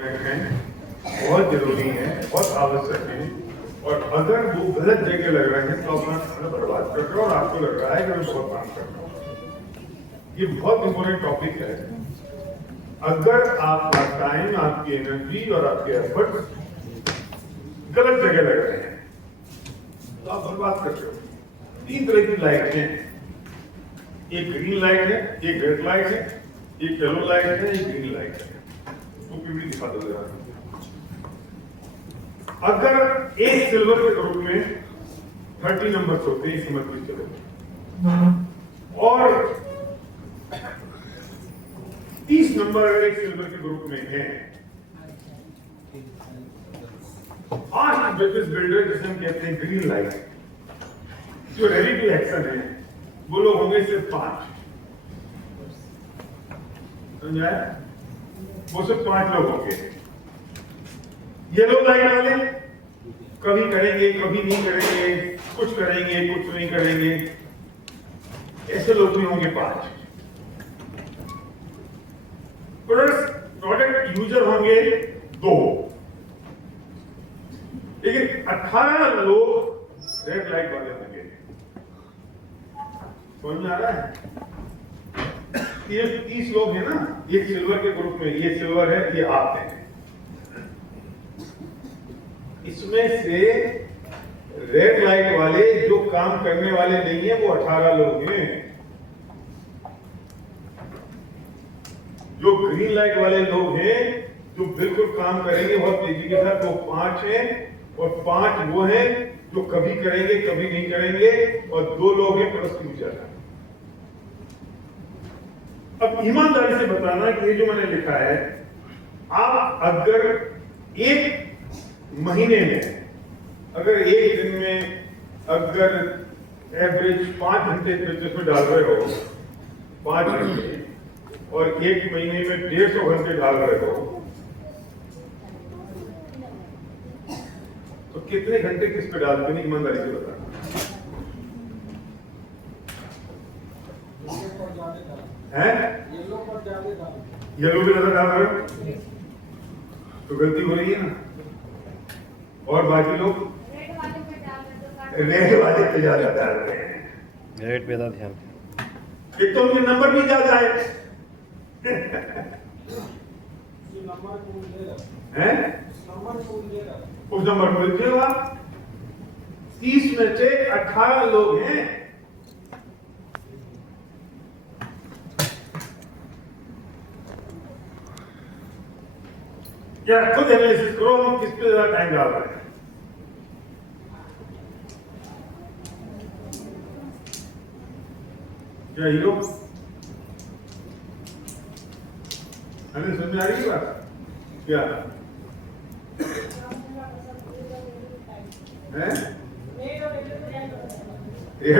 बहुत जरूरी है, बहुत आवश्यक है। और अगर वो गलत जगह लग रहे हैं तो अपना समय बर्बाद कर रहे हो और आपको लग रहा है कि मैं बहुत काम कर रहा हूँ। ये बहुत इंपॉर्टेंट टॉपिक है। अगर आपका टाइम, आपकी एनर्जी और आपके एफर्ट गलत जगह लग रहे हैं तो आप बर्बाद कर रहे हो। 3 तरह की लाइट हैं, एक ग्रीन लाइट है, एक रेड लाइट है, एक येलो लाइट है, एक ग्रीन लाइट है। तो पीवी दिखा दो जरा। अगर एक सिल्वर के ग्रुप में 30 नंबर्स होते हैं, समझ लीजिए चलो, और 30 नंबर अगर एक सिल्वर के ग्रुप में है, 5 बिजनेस बिल्डर जिसे हम कहते हैं ग्रीन लाइट, जो रेडी टू एक्शन है, वो लोग होंगे सिर्फ 5। समझाया? वो सिर्फ 5 लोग होंगे। येलो लाइट वाले कभी करेंगे, कभी नहीं करेंगे, कुछ करेंगे, कुछ नहीं करेंगे, ऐसे लोग भी होंगे 5। प्रोडक्ट यूजर होंगे 2, लेकिन 18 लोग रेड लाइट वाले होंगे। समझ में आ रहा है? ये 30 लोग हैं ना, एक सिल्वर के ग्रुप में, ये सिल्वर है, ये आप हैं। इसमें से रेड लाइट वाले जो काम करने वाले नहीं है वो 18 लोग हैं। जो ग्रीन लाइट वाले लोग हैं जो बिल्कुल काम करेंगे बहुत तेजी के साथ, वो 5 हैं। और 5 वो हैं जो कभी करेंगे, कभी नहीं करेंगे, और 2 लोग हैं प्रोडक्ट यूजर। अब ईमानदारी से बताना कि ये जो मैंने लिखा है, आप अगर एक महीने में, अगर एक दिन में अगर एवरेज 5 घंटे बिजनेस में डाल रहे हो, 5 घंटे, और एक महीने में 150 घंटे डाल रहे हो, तो कितने घंटे किस पे डालते हैं? ईमानदारी से बताना। हैं? येलो भी नजर डाल रहे हो तो गलती हो रही है ना। और बाकी लोग रेड वाले पे ज्यादा डाल रहे हैं, रेड पे ध्यान। एक तो उनके नंबर भी ज्यादा है। हैं? उस नंबर को लिखिएगा। 30 में से 18 लोग हैं। या खुद एनालिसिस करो, हम किस पे ज्यादा टाइम डाल रहे हैं। क्या हीरो हमें समझ आ रही है बात? क्या है? रेड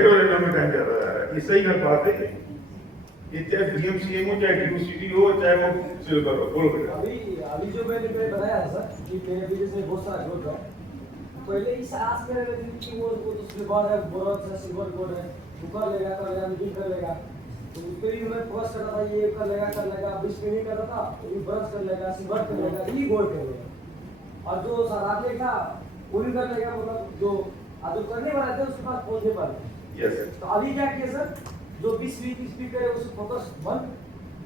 और रेड में टाइम ज्यादा जा रहा है, ये सही बात है। ये चाहे बीएमसीएम हो, चाहे यूसीटी हो, चाहे वो सिल्वर हो। बोलो बेटा। अभी जो मैंने बताया है सर कि मेरे बिजनेस में बहुत सारा ग्रोथ है। पहले इस आस में कि वो तो सिल्वर है, ब्रॉन्ज है, सिल्वर गोल्ड है, वो कर लेगा, मीटिंग कर लेगा, तो उस पर भी मैं फोकस कर रहा था। ये कर लेगा, 20 में नहीं कर रहा था, ये ब्रॉन्ज कर लेगा, सिल्वर कर लेगा, ये गोल्ड कर लेगा। और जो सर आगे था वो भी कर लेगा, मतलब जो करने वाला था उसके पास पहुंचने पाए। तो अभी क्या किया सर, जो 20-20 करे उस फोकस बंद,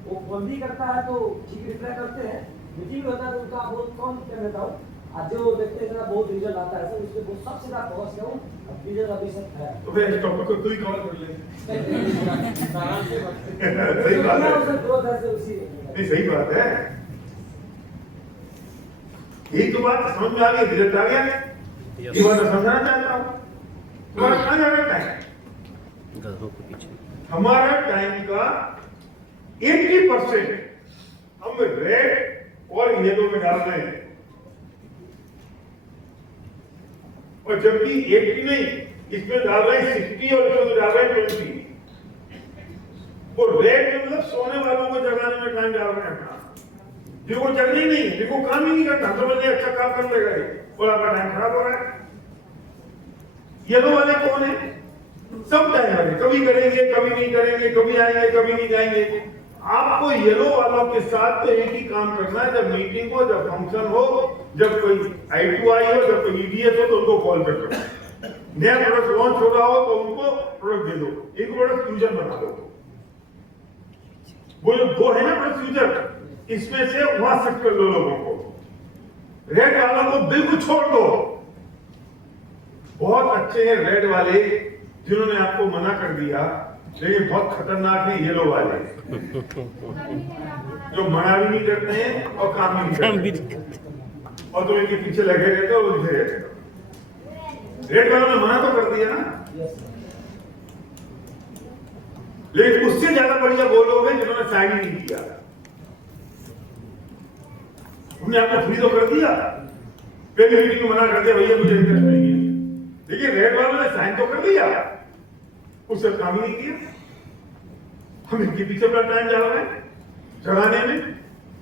वो बंद ही करता है तो ठीक रिप्लाई करते हैं, मीटिंग होता है तो उनका बहुत कम कर देता हूँ। आज जो देखते हैं बहुत रिजल्ट आता है सर, उसके बहुत सबसे ज्यादा फोकस किया हूँ। अब रिजल्ट अभी सब है तो फिर इस टॉपिक को तू ही कवर कर ले। सही बात है, ग्रोथ है उसी। नहीं, सही बात है। यही तो बात समझ में आ गई, रिजल्ट आ गया। ये बात समझना चाहता हूँ। तुम्हारा कहाँ जा रहा है? गधों के पीछे। हमारा टाइम का 80% हम रेड और येलो में डाल रहे हैं, और जबकि 80 नहीं, इसमें डाल रहे हैं 60 और इसमें डाल रहे हैं 20। वो रेड में मतलब सोने वालों को जगाने में टाइम डाल रहे हैं अपना, जिनको जगनी नहीं है, जिनको काम ही नहीं करता, समझ लिया अच्छा काम कर लेगा ये, और आपका टाइम खराब हो रहा है। येलो वाले कौन है? सब टाइम वाले, कभी करेंगे, कभी नहीं करेंगे, कभी आएंगे, कभी नहीं जाएंगे। आपको येलो वालों के साथ तो एक ही काम करना है, जब मीटिंग हो, जब फंक्शन हो, जब कोई I2I हो, जब कोई EDS हो तो उनको कॉल कर दो। नया प्रोडक्ट लॉन्च हो रहा हो तो उनको प्रोडक्ट दे दो, एक प्रोडक्ट यूजर बना दो। वो जो दो है ना प्रोडक्ट यूजर, इसमें से वहां शिफ्ट कर लो लोगों को। रेड वालों को बिल्कुल छोड़ दो। बहुत अच्छे हैं रेड वाले जिन्होंने आपको मना कर दिया, लेकिन बहुत खतरनाक है येलो वाले जो मना भी नहीं करते हैं और काम भी नहीं करते और तुम इनके पीछे लगे रहते हो और उलझे रहते हो। रेड वालों ने मना तो कर दिया ना, लेकिन उससे ज्यादा बढ़िया वो लोग हैं जिन्होंने साइन ही नहीं किया। उन्हें आपको फ्री तो कर दिया, पहली मीटिंग में मना कर दिया भैया मुझे इंटरेस्ट नहीं है, लेकिन रेड वालों ने साइन तो कर दिया, उससे काम ही नहीं किया। हम इनके पीछे अपना टाइम जा रहे हैं चढ़ाने में,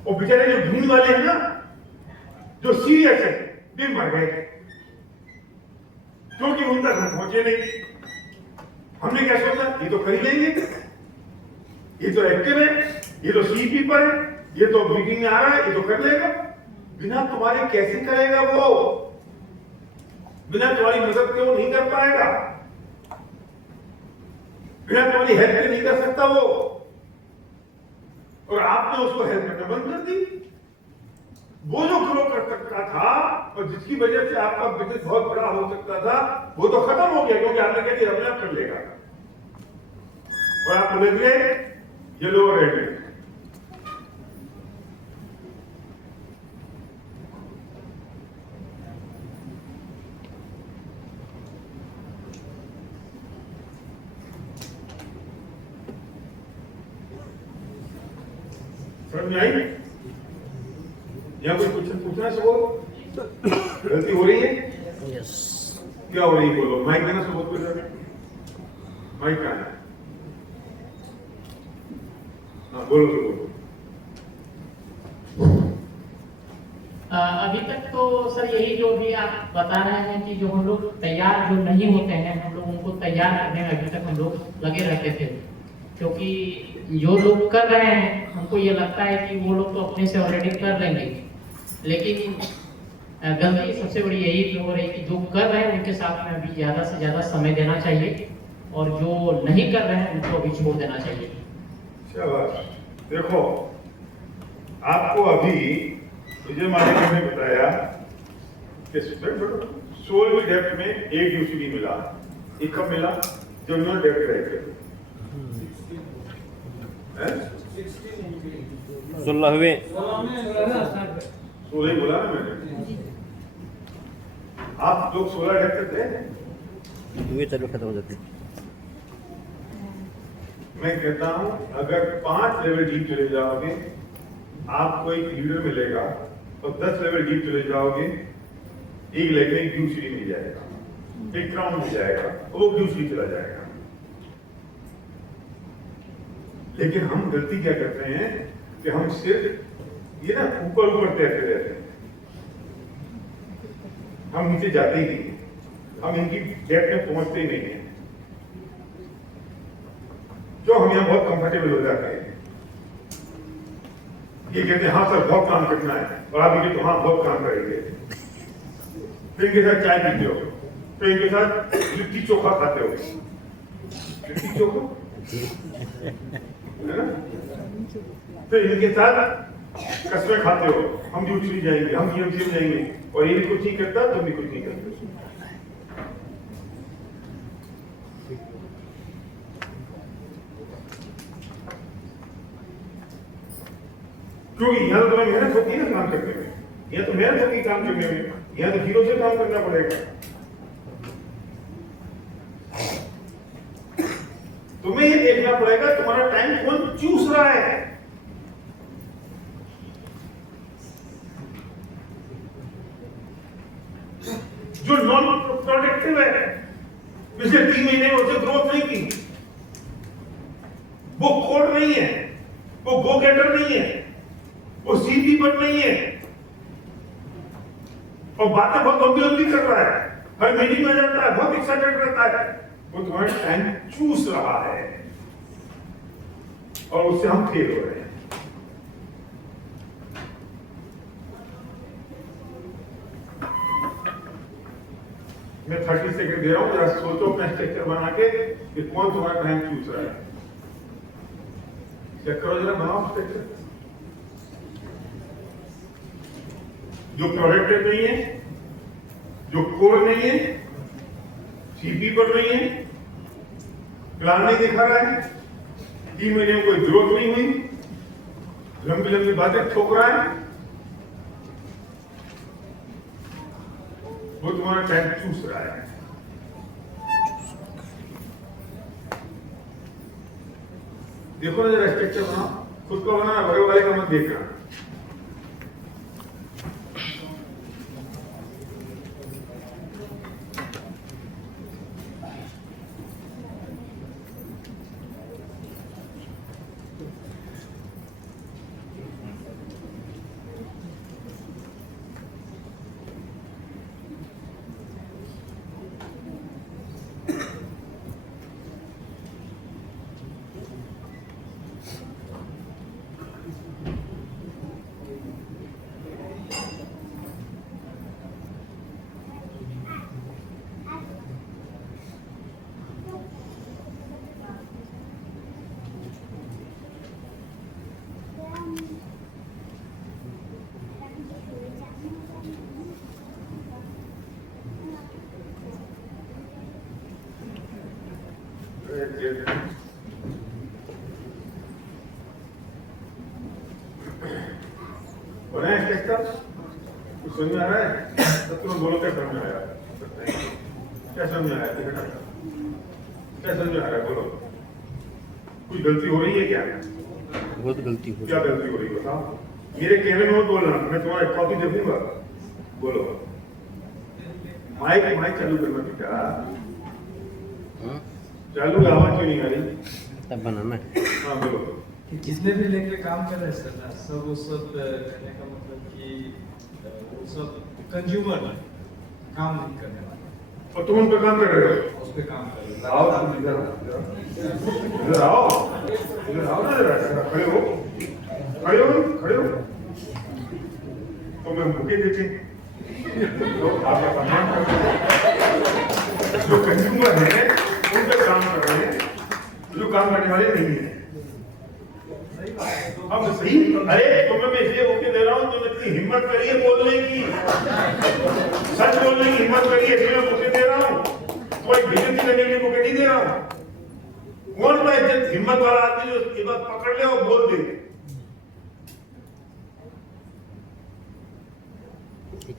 और बेचारे जो ग्रीन वाले हैं ना, जो सीरियस है, वे मर गए क्योंकि उन तक हम पहुंचे नहीं। हमने क्या सोचा, ये तो कर ही लेंगे, ये तो एक्टिव है, ये तो सीपी पर है, ये तो मीटिंग में आ रहा है, ये तो कर लेगा। बिना तुम्हारे कैसे करेगा वो, बिना तुम्हारी मदद के वो नहीं कर पाएगा, बिना तुम्हारी हेल्प के नहीं कर सकता वो। और आपने उसको हेल्प करना बंद कर दी। वो जो ग्रो कर सकता था और जिसकी वजह से आपका बिजनेस बहुत बड़ा हो सकता था, वो तो खत्म हो गया क्योंकि आपने कह दिया अपने आप कर लेगा। और आप बोले थे ये लोग रेडी। समझ में आई? यहाँ कुछ पूछना है सबको? गलती हो रही है? यस। क्या हो रही है बोलो, माइक देना सबको कुछ। माइक कहाँ है? हाँ बोलो तो बोलो। अभी तक तो सर यही जो भी आप बता रहे हैं कि जो हम लोग तैयार जो नहीं होते हैं, हम लोग उनको तैयार करने में अभी तक हम लोग लगे रहते थे, क्योंकि जो लोग कर रहे हैं हमको ये लगता है कि वो लोग तो अपने से ऑलरेडी कर लेंगे, लेकिन गलती सबसे बड़ी यही हो रही है कि जो कर रहे हैं उनके साथ में अभी ज़्यादा से ज़्यादा समय देना चाहिए और जो नहीं कर रहे हैं उनको अभी छोड़ देना चाहिए। शाबाश। देखो आपको अभी विजय मालिक ने बताया कि 16वीं डेप्थ में एक यूसीडी मिला, एक कब मिला जब उन्होंने डेप्थ रहे थे 16वें 16 बोला ना मैंने। आप लोग 16 डेप्थ थे, दुए चालू खत्म हो जाती। मैं कहता हूं अगर 5 लेवल डीप चले जाओगे आपको एक लीडर मिलेगा और 10 लेवल डीप चले जाओगे एक लेवल एक दूसरी मिल जाएगा, एक क्राउन मिल जाएगा और वो दूसरी चला जाएगा। लेकिन हम गलती क्या करते हैं कि हम सिर्फ ये ना ऊपर ऊपर तैरते रहते हैं, हम नीचे जाते ही नहीं, हम इनकी डेप्थ में पहुंचते ही नहीं है, जो हम यहाँ बहुत कंफर्टेबल हो जाते हैं। ये कहते हैं हाँ सर बहुत काम करना है, और आप ये तो हाँ बहुत काम करेंगे, फिर इनके साथ चाय पीते हो, फिर इनके साथ लिट्टी चोखा खाते हो, लिट्टी चोखा है ना, फिर इनके साथ कस्बे खाते हो, हम ड्यूटी जाएंगे, हम जीएमसी जाएंगे, और ये भी कुछ नहीं करता, तुम भी कुछ नहीं करते। क्योंकि यहाँ तो तुम्हें मेहनत होती है ना काम करने में, यहाँ तो मेहनत होती है काम करने में, यहाँ तो जीरो से काम करना पड़ेगा। तुम्हें ये देखना पड़ेगा तुम्हारा टाइम कौन चूस रहा है। जो नॉन प्रोडक्टिव है, पिछले 3 महीने में उसने ग्रोथ नहीं की, वो कोड नहीं है, वो गो गेटर नहीं है, वो सीपी पर नहीं है, और बातें बहुत लंबी लंबी कर रहा है, हर मीटिंग में जाता है, बहुत एक्साइटेड रहता है, वो तुम्हारा टाइम चूस रहा है। और उससे हम फेल हो रहे हैं। मैं 30 सेकंड दे रहा हूं, जरा सोचो अपना स्ट्रक्चर बना के कि कौन तुम्हारा टाइम चूस रहा है। चेक करो जरा, बनाओ स्ट्रक्चर। जो प्रोडक्टिव नहीं है, जो कोर नहीं है, सीपी पर नहीं है, प्लान नहीं दिखा रहा है, 3 महीने में कोई ग्रोथ नहीं हुई, लंबी लंबी बातें ठोक रहा है, वो तुम्हारा टाइम चूस रहा है। देखो ना जरा स्ट्रक्चर बनाओ, खुद का बनाना, बड़े वाले का मत देखना। बनाया स्ट्रक्चर, कुछ समझ में आ रहा है? तब तुम्हें बोलो क्या समझ में आया? क्या समझ में आया? क्या समझ में आ रहा है? बोलो, कुछ गलती हो रही है क्या? बहुत गलती हो क्या गलती हो रही है बताओ? मेरे कहने में मत बोलना, मैं तुम्हारा कॉपी दे दूंगा। बोलो, माइक चालू करना बेटा, चालू आवाज क्यों नहीं आ रही? तब बनाना है। हाँ बोलो। जितने भी लेके काम कर रहे हैं सर ना, सब वो सब करने का मतलब कि वो सब कंज्यूमर काम नहीं करने वाले, और तुम उन पर काम कर रहे हो? उस पर काम कर रहे हैं। आओ तुम इधर आओ ना जरा, खड़े हो। तो मैं भूखे देखे तो आप अपना जो कंज्यूमर है उन पर काम कर रहे हैं, जो काम करने वाले नहीं है। अब सही, अरे तुम्हें मैं इसलिए ओके दे रहा हूँ, तुम इतनी हिम्मत करिए बोलने की, सच बोलने की हिम्मत करिए, इसलिए मैं ओके दे रहा हूँ। तुम्हारी बेइज्जती करने के लिए ओके नहीं दे रहा हूँ। कौन सा हिम्मत वाला आदमी जो ये बात पकड़ ले और बोल दे?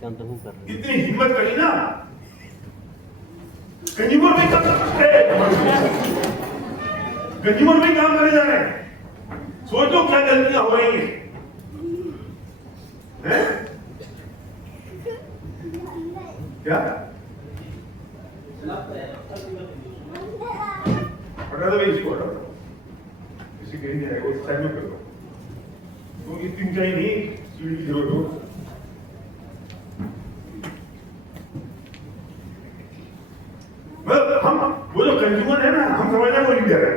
काम तो हम कर रहे हैं। इतनी हिम्मत करी ना, कंज्यूमर भी काम कर रहे हैं, कंज्यूमर भी काम करे जा रहे हैं। सोचो क्या गलतियां हो रही हैं, हैं? क्या हटा दो इसको, हटा दो, किसी कहीं नहीं आएगा, इस साइड में कर दो। तो इतनी ऊंचाई नहीं, सीढ़ी की जरूरत हो। हम वो जो कंज्यूमर है ना, हम समझ रहे हैं वो लीडर है।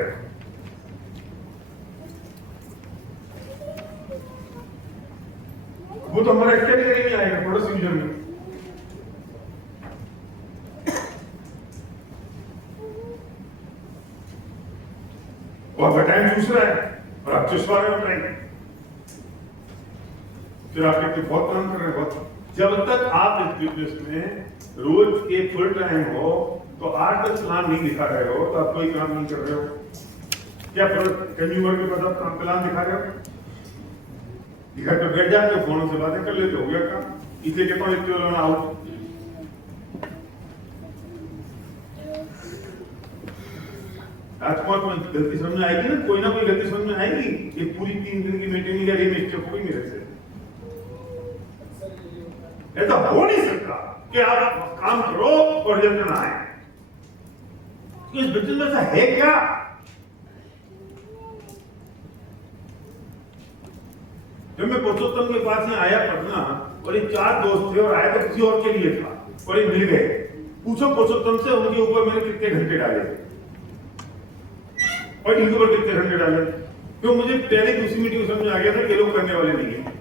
वो तो हमारा कैटेगरी में आएगा, प्रोडक्ट यूजर में। वो आपका टाइम चूस रहा है और आप चुसवा रहे हो टाइम, फिर आप कहते बहुत काम कर रहे हैं। बहुत, जब तक आप इस बिजनेस में रोज के फुल टाइम हो तो 8-10 प्लान नहीं दिखा रहे हो, तो आप कोई काम नहीं कर रहे हो। क्या कंज्यूमर के पास आप प्लान दिखा रहे हो? घर पे बैठ जाते हो, फोन से बातें कर लेते हो, गया काम। इसे कहता हूँ इतने लोन आउट। आज तुम्हें गलती समझ में आएगी ना, कोई गलती समझ में आएगी। ये पूरी 3 दिन की मीटिंग या मिस्टेक होगी मेरे से। ऐसा हो नहीं सकता कि आप काम करो और रिजल्ट ना आए। इस बिजनेस में ऐसा है क्या? जब मैं पुरुषोत्तम के पास में आया पटना, और ये 4 दोस्त थे और आया तो किसी और के लिए था, और ये मिल गए। पूछो पुरुषोत्तम से, उनके ऊपर मैंने कितने घंटे डाले और इनके ऊपर कितने घंटे डाले। क्यों मुझे पहले दूसरी मीटिंग समझ आ गया था कि लोग करने वाले नहीं है।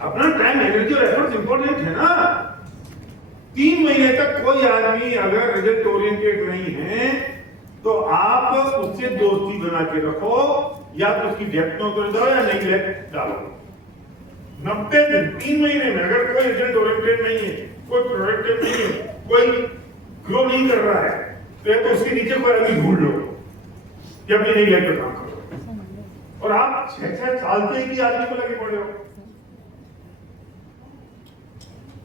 अपना टाइम एनर्जी और एफर्ट इंपॉर्टेंट है ना। 3 महीने तक कोई आदमी अगर रिजल्ट ओरिएंटेड नहीं है तो आप उससे दोस्ती बना के रखो, या तो उसकी डेप्थ में उतर जाओ या नई डेप्थ डालो। 90 दिन 3 महीने में अगर कोई रिजल्ट ओरिएंटेड नहीं है, कोई प्रोडक्टिव नहीं है, कोई ग्रो नहीं कर रहा है, तो उसके नीचे कोई आदमी ढूंढ लो कि अपनी नई डेप्थ पर काम करो। और आप 6-6 साल से ही आदमी को लगे पड़े हो।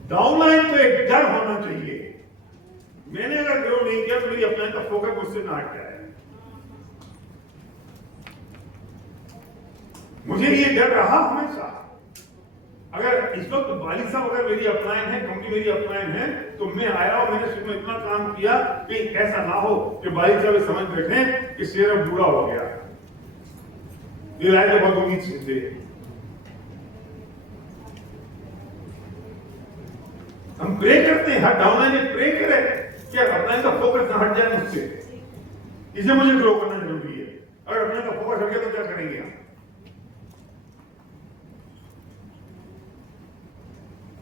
डाउनलाइन पे एक डर होना चाहिए, मैंने अगर ग्रो नहीं किया तो मेरी अपलाइन का फोकस मुझसे ना हट जाए। मुझे ये डर रहा हमेशा। अगर इस वक्त वालिद साहब अगर मेरी अपलाइन है, कंपनी मेरी अपलाइन है, तो मैं आया और मैंने शुरू में इतना काम किया कि ऐसा ना हो कि वालिद साहब समझ बैठे कि शेर अब बूढ़ा हो गया। ये लाइन तो बहुत उम्मीद से हम प्रे करते हैं, हर डाउनलाइन प्रे करें कि अपलाइन का फोकस ना हट जाए मुझसे। इसे मुझे ग्रो करना जरूरी है। अगर अपलाइन का फोकस हट गया तो क्या करेंगे हम?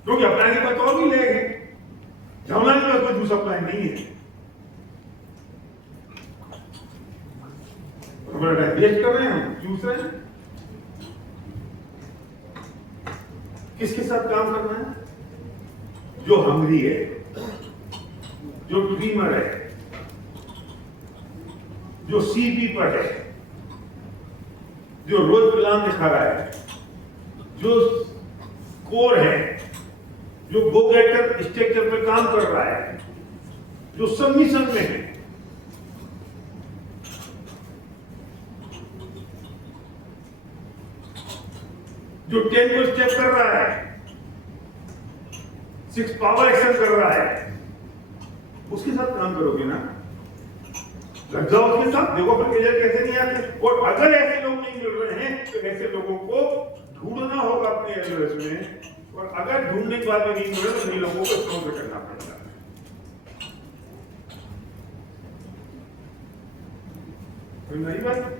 क्योंकि अपलाइन के पास तो और भी लेग है, डाउनलाइन के पास कोई दूसरा अपलाइन नहीं है। हमारा वेस्ट कर रहे हैं, चूस रहे हैं। किसके साथ काम करना है? जो हंगरी है, जो ड्रीमर है, जो सीपी पर है, जो रोज प्लान दिखा रहा है, जो कोर है, जो गो गेटर स्ट्रक्चर पर काम कर रहा है, जो सबमिशन में है, जो 10 को स्टेप कर रहा है, 6 पावर एक्शन कर रहा है, उसके साथ काम करोगे ना। लग जाओ उसके साथ, देखो फिर रिजल्ट कैसे नहीं आते। और अगर ऐसे लोग नहीं मिल रहे हैं तो ऐसे लोगों को ढूंढना होगा अपने एलओएस में, और अगर ढूंढने के बाद में नहीं मिले तो नए लोगों को स्ट्रॉन्ग करना पड़ेगा। कोई नई बात?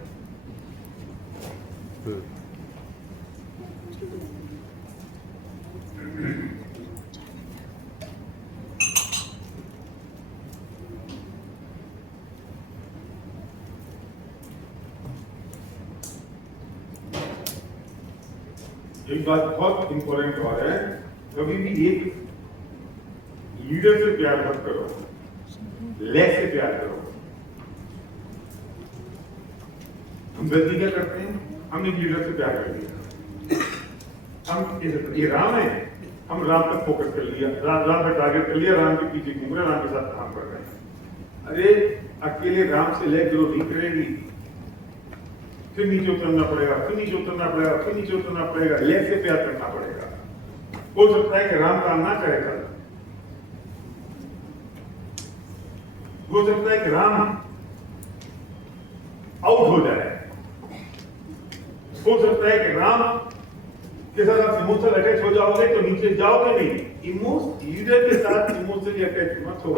एक बात बहुत इंपॉर्टेंट और है, कभी भी एक लीडर से प्यार मत करो, लेस से प्यार करो। हम गलती क्या करते हैं? हमने लीडर से प्यार कर लिया, हम ये राम है, हम राम पर फोकस कर लिया, राम पर टारगेट कर लिया, राम के पीछे घूम रहे, राम के साथ काम कर रहे हैं। अरे अकेले राम से लेकर ग्रो नहीं करेगी, फिर नीचे उतरना पड़ेगा, फिर नीचे उतरना पड़ेगा, फिर नीचे उतरना पड़ेगा, लेस से प्यार करना पड़ेगा। हो सकता है कि राम काम ना करे कल, हो सकता है कि राम आउट हो जाए, हो सकता है कि राम के साथ आप इमोशनल अटैच हो जाओगे तो नीचे जाओगे नहीं। लीडर के साथ इमोशनली अटैच मत हो,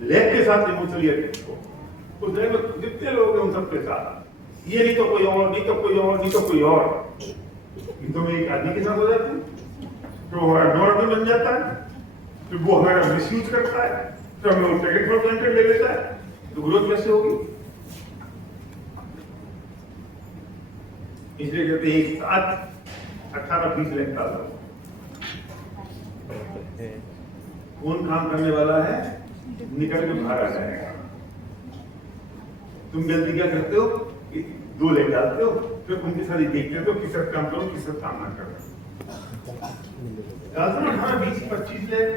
लेग के साथ इमोशनली अटैच हो। उस जगह में जितने लोग हैं उन सबके साथ, ये नहीं तो कोई और, नहीं तो कोई और, नहीं तो कोई और, नहीं तो मैं एक आदमी के साथ हो जाती हूँ तो हमारा नॉर्मल बन जाता है, फिर वो हमारा मिसयूज करता है, तो हम लोग सेकंड फॉर ग्रांटेड ले लेता है, तो ग्रोथ कैसे होगी? इसलिए कहते हैं एक साथ 18-20 लाख डाल दो। कौन काम करने वाला है निकल के बाहर आ जाएगा। तुम गलती क्या करते हो? 2 लाख डालते हो, फिर उनके साथ देखते हो किस साथ काम करो, किस साथ काम ना करो। डालते हो 18-20-25 लाख,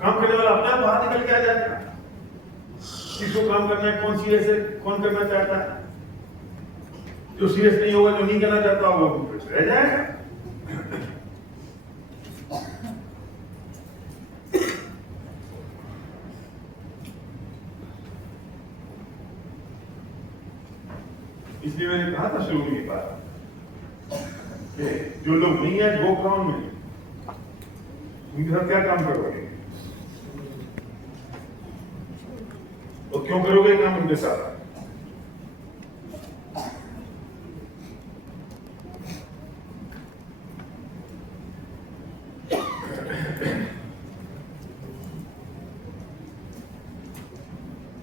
काम करने वाला अपने आप बाहर निकल के आ जाएगा। किसको काम करना है, कौन सीरियस है, कौन करना चाहता है। जो सीरियस नहीं होगा, जो नहीं करना चाहता वो रह जाएगा। इसलिए मैंने कहा था शुरू की बात, जो लोग नहीं है वो ग्राउंड में, उनके साथ क्या काम करोगे? और क्यों करोगे काम उनके साथ?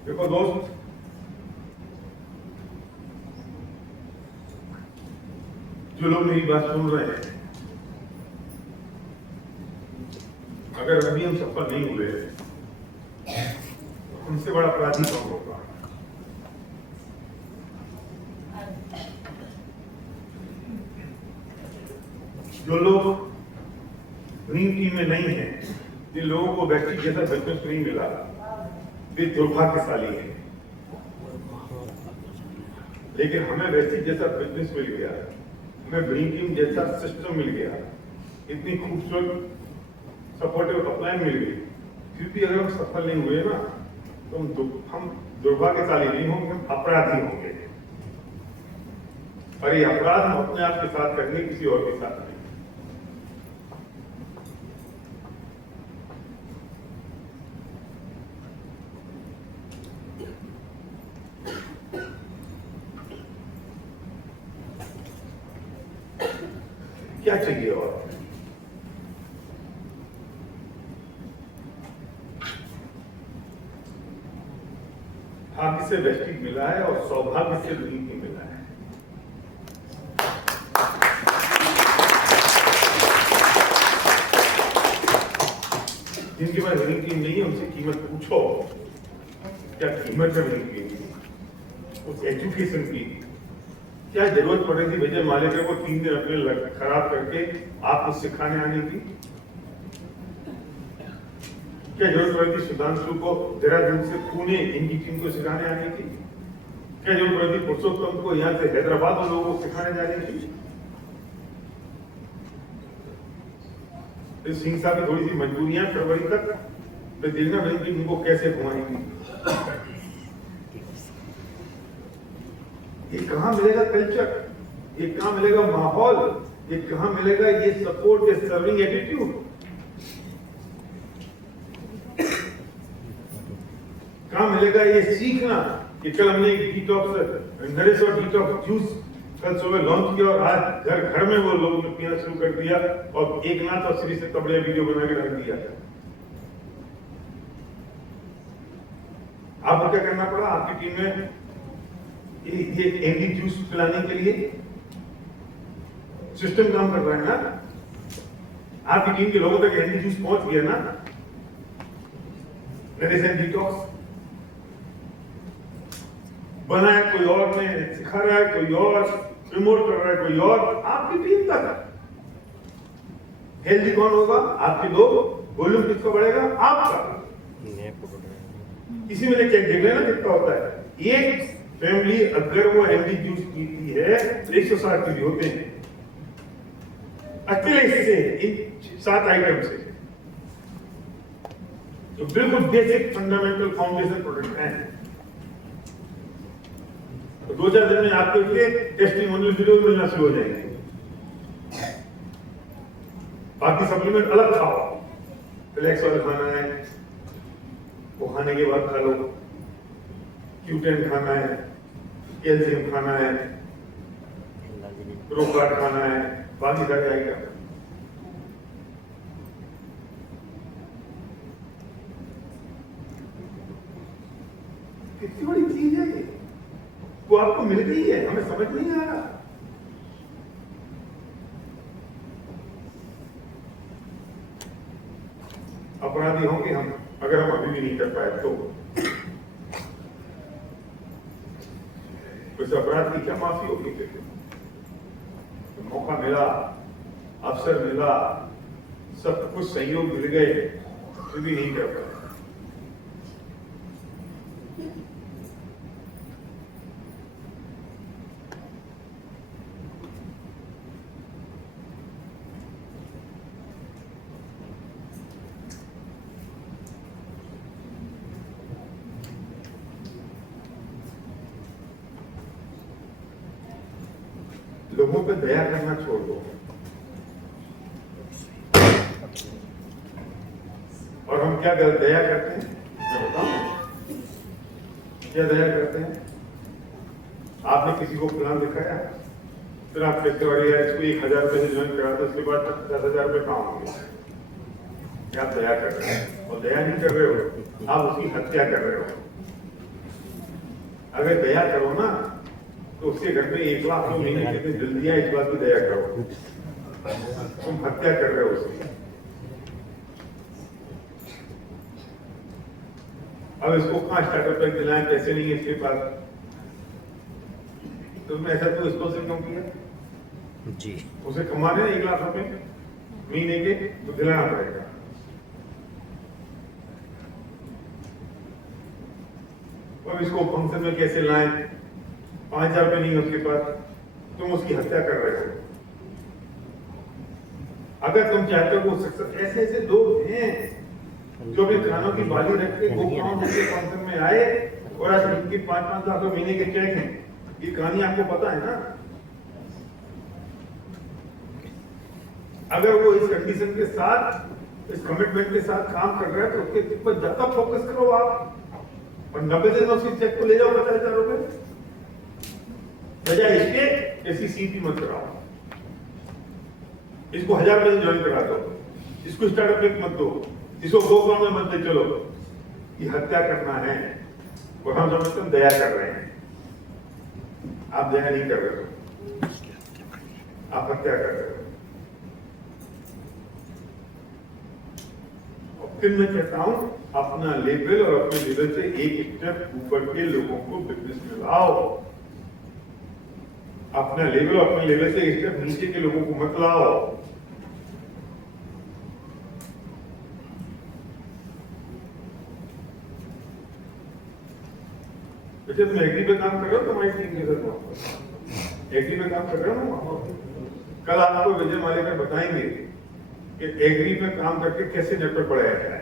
देखो दोस्त, जो लोग मेरी बात सुन रहे हैं, अगर अभी हम सफल नहीं हुए तो उनसे बड़ा अपराधी कौन होगा? जो लोग ड्रीम टीम में नहीं है, जिन लोगों को व्यक्ति जैसा बिजनेस नहीं मिला, वे दुर्भाग्यशाली हैं। लेकिन हमें वैसी जैसा बिजनेस मिल गया, हमें ड्रीम टीम जैसा सिस्टम मिल गया, इतनी खूबसूरत सपोर्टिव अपलाइन मिल गई, फिर भी अगर हम सफल नहीं हुए ना, तो हम दुर्भाग्यशाली नहीं होंगे, हम अपराधी होंगे। और ये अपराध हम अपने आप के साथ करेंगे, किसी और के साथ नहीं। क्या चाहिए और? भाग्य से वेस्टिज मिला है और सौभाग्य से ड्रीम टीम मिला है। जिनके पास ड्रीम टीम नहीं है उनसे कीमत पूछो, क्या कीमत है ड्रीम टीम की, उस एजुकेशन की? क्या जरूरत पड़ रही थी विजय मालेकर को 3 दिन अपने खराब करके आपको सिखाने आने की? क्या जरूरत पड़ी थी सुधांशु को देहरादून से पुणे इनकी टीम को सिखाने आने की? क्या जरूरत पड़ी थी पुरुषोत्तम को यहाँ से हैदराबाद उन लोगों को सिखाने जाने की? तो सिंह साहब की थोड़ी सी मजबूरियां फरवरी तक, तो देखना भाई उनको कैसे घुमाएंगी। ये कहाँ मिलेगा कल्चर, ये कहाँ मिलेगा माहौल, ये कहाँ मिलेगा ये सपोर्ट, ये सर्विंग एटीट्यूड? कहाँ मिलेगा ये सीखना कि कल हमने एक डिटॉक्स नरिश और डिटॉक्स जूस कल सुबह लॉन्च किया और आज घर घर में वो लोगों ने पीना शुरू कर दिया और एक नाथ और श्री से तबड़िया वीडियो बना के रख दिया। आपको क्या करना पड़ा? आपकी टीम में ये एंडी जूस पिलाने के लिए सिस्टम काम कर रहा है ना? आपकी टीम के लोगों तक एंडी जूस पहुंच गया ना? डिटॉक्स बनाया कोई और ने, सिखा रहा है कोई और, प्रमोट कर रहा है कोई और, आपकी टीम तक। हेल्दी कौन होगा? आपके लोग। वॉल्यूम किसका बढ़ेगा? आपका। इसी में चेक देख लेना कितना होता है। एक फैमिली अगर वो हेल्दी जूस पीती है तो 160 केजी होते हैं अकेले इससे, इन 7 आइटम से। तो बिल्कुल बेसिक फंडामेंटल फाउंडेशन प्रोडक्ट है। तो 2-4 दिन में आपके लिए टेस्टिमोनियल वीडियो मिलना शुरू हो जाएंगे। बाकी सप्लीमेंट अलग खाओ, रिलैक्स वाला खाना है वो खाने के बाद खा लो, Q10 खाना है, कैल्शियम खाना है, प्रोकार्ड खाना है, बाकी सारे आएगा। कितनी बड़ी चीज है ये, वो आपको मिल गई है, हमें समझ नहीं आ रहा। अपराधी होंगे हम अगर हम अभी भी नहीं कर पाए तो। उस अपराध की क्या माफी होगी? तो मौका मिला, अवसर मिला, सब कुछ सहयोग मिल गए, फिर भी नहीं कर पाए। लोगों पे दया करना छोड़ दो। और हम क्या दया करते हैं मैं बताऊं? क्या दया करते हैं? आपने किसी को प्लान दिखाया, फिर आप कहते हो अरे यार इसको 1000 रुपये से ज्वाइन करा दो, उसके बाद 10,000 रुपये काम होंगे। क्या आप दया कर रहे हो? और दया नहीं कर रहे हो, आप उसकी हत्या कर रहे हो। अगर दया करो ना तो उसके घर में 1 लाख लोग महीने कितने जल्दी है, इस बात की दया करो। तुम हत्या कर रहे हो उसकी। अब इसको कहाँ स्टार्टअप पैक दिलाएं, पैसे नहीं है इसके पास, तुमने ऐसा तो स्पॉन्सर क्यों किया? जी उसे कमाने 1 लाख रुपए महीने के तो दिलाना पड़ेगा। अब इसको फंक्शन में कैसे लाएं? 5,000 रुपए नहीं है उसके पास, तुम उसकी हत्या कर रहे हो। अगर तुम चाहते हो वो सक्सेस, ऐसे ऐसे लोग हैं जो भी खानों की बाली रख के गोपाओं जैसे फंक्शन में आए और आज इनकी 5-5 लाख महीने के चेक हैं। ये कहानी आपको पता है ना? अगर वो इस कंडीशन के साथ, इस कमिटमेंट के साथ काम कर रहा है तो उसके पर जब तक फोकस करो आप, और 90 दिन में उसकी चेक को ले जाओ 50,000 रुपए, बजाय इसके ऐसी सीपी मत कराओ। इसको 1000 रुपए ज्वाइन करा दो, इसको स्टार्टअप पैक मत दो, इसको गोपाओं में मत दे चलो। ये हत्या करना है और हम समझते हैं दया कर रहे हैं। आप दया नहीं कर रहे हो, आप हत्या कर रहे हो। और फिर मैं कहता हूं अपना लेवल और अपने लेवल से एक स्टेप ऊपर के लोगों को बिजनेस में लाओ। अपना लेवल और अपने लेवल से एक स्टेप नीचे के लोगों को मत लाओ। जैसे तुम एग्री पे काम कर रहे हो, तुम्हारी टीम के साथ एग्री पे काम कर रहे हो। कल आपको विजय मालिका बताएंगे कि एग्री पे काम करके कैसे नेट पर पढ़ाया जाए।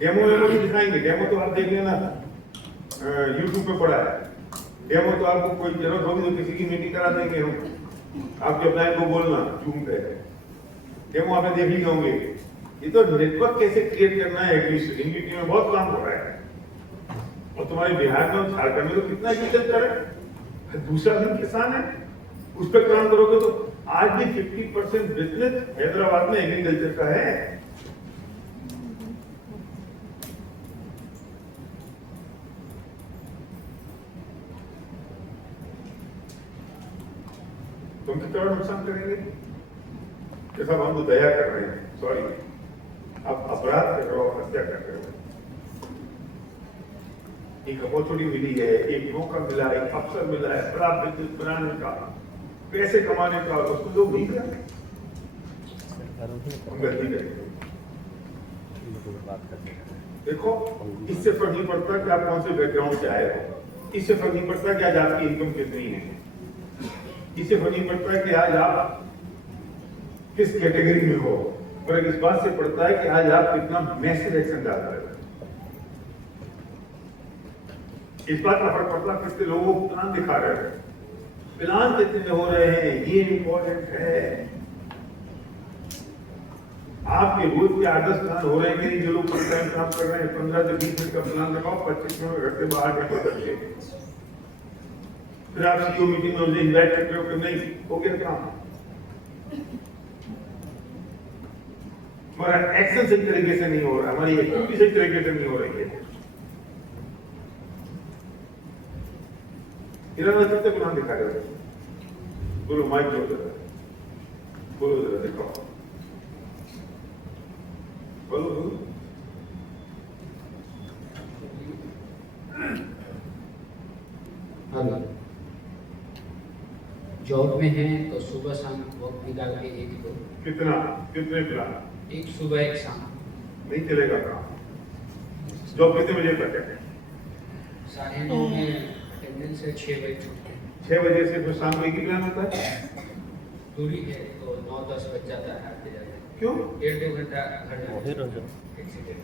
डेमो वेमो भी दिखाएंगे। डेमो तो आप देख लेना, यूट्यूब पे पड़ा है। डेमो तो आपको कोई जरूरत होगी तो किसी की मीटिंग करा देंगे हम, आपके अपलाइन को बोलना जूम पे। डेमो आपने देख लिए होंगे। ये तो नेटवर्क कैसे क्रिएट करना है, एग्री से इनकी टीम में बहुत काम हो रहा है। और तुम्हारे बिहार में और झारखंड में तो कितना एग्रीकल्चर है, दूसरा दिन किसान है, उस पर काम करोगे तो आज भी 50% बिजनेस हैदराबाद में एग्रीकल्चर का है। तुम कितना नुकसान करेंगे? जैसा हम तो दया कर रहे हैं, सॉरी आप अपराध कर रहे हो, हत्या कर रहे हो। एक अपॉर्चुनिटी मिली है, एक मौका मिला है, एक अवसर मिला है बड़ा बिजनेस बनाने का, पैसे कमाने का, उसको लोग नहीं करते, हम गलती करेंगे। देखो इससे फर्क नहीं पड़ता कि आप कौन से बैकग्राउंड से आए हो, इससे फर्क नहीं पड़ता कि आज आपकी इनकम कितनी है, इससे फर्क नहीं पड़ता कि आज आप किस कैटेगरी में हो, पर इस बात से पड़ता है कि आज आप कितना मैसिव एक्शन डाल रहे हो। इस बात का फर्क पड़ता है कितने लोगों को प्लान दिखा रहे हैं, प्लान कितने हो रहे हैं, ये इंपॉर्टेंट है। आपके रोज के 8-10 प्लान हो रहे हैं कि नहीं? जो लोग फुल टाइम काम कर रहे हैं 15 से 20 मिनट का प्लान लगाओ, 25 मिनट घर से बाहर निकल सकते। फिर आप सीईओ मीटिंग में उसे इन्वाइट करते हो कि नहीं हो गया काम, हमारा एक्शन सही तरीके से नहीं हो रहा, हमारी एक्टिविटी सही तरीके से नहीं हो रही है। इरादा कितने प्लान दिखा रहे हो? बोलो माइक जो जरा, बोलो जरा, दिखाओ, बोलो बोलो। हेलो, जॉब में है तो सुबह शाम वक्त निकाल के एक दो, कितने प्लान? एक सुबह एक शाम। नहीं चलेगा काम। जॉब कितने बजे तक है? 9:30 में अटेंडेंस है, 6 बजे छुट्टी। 6 बजे से फिर शाम को एक ही प्लान होता है? दूरी है तो 9-10 बज जाता है आते जाते। क्यों? 1.5 घंटा घर फिर हो जाता जाओ। है।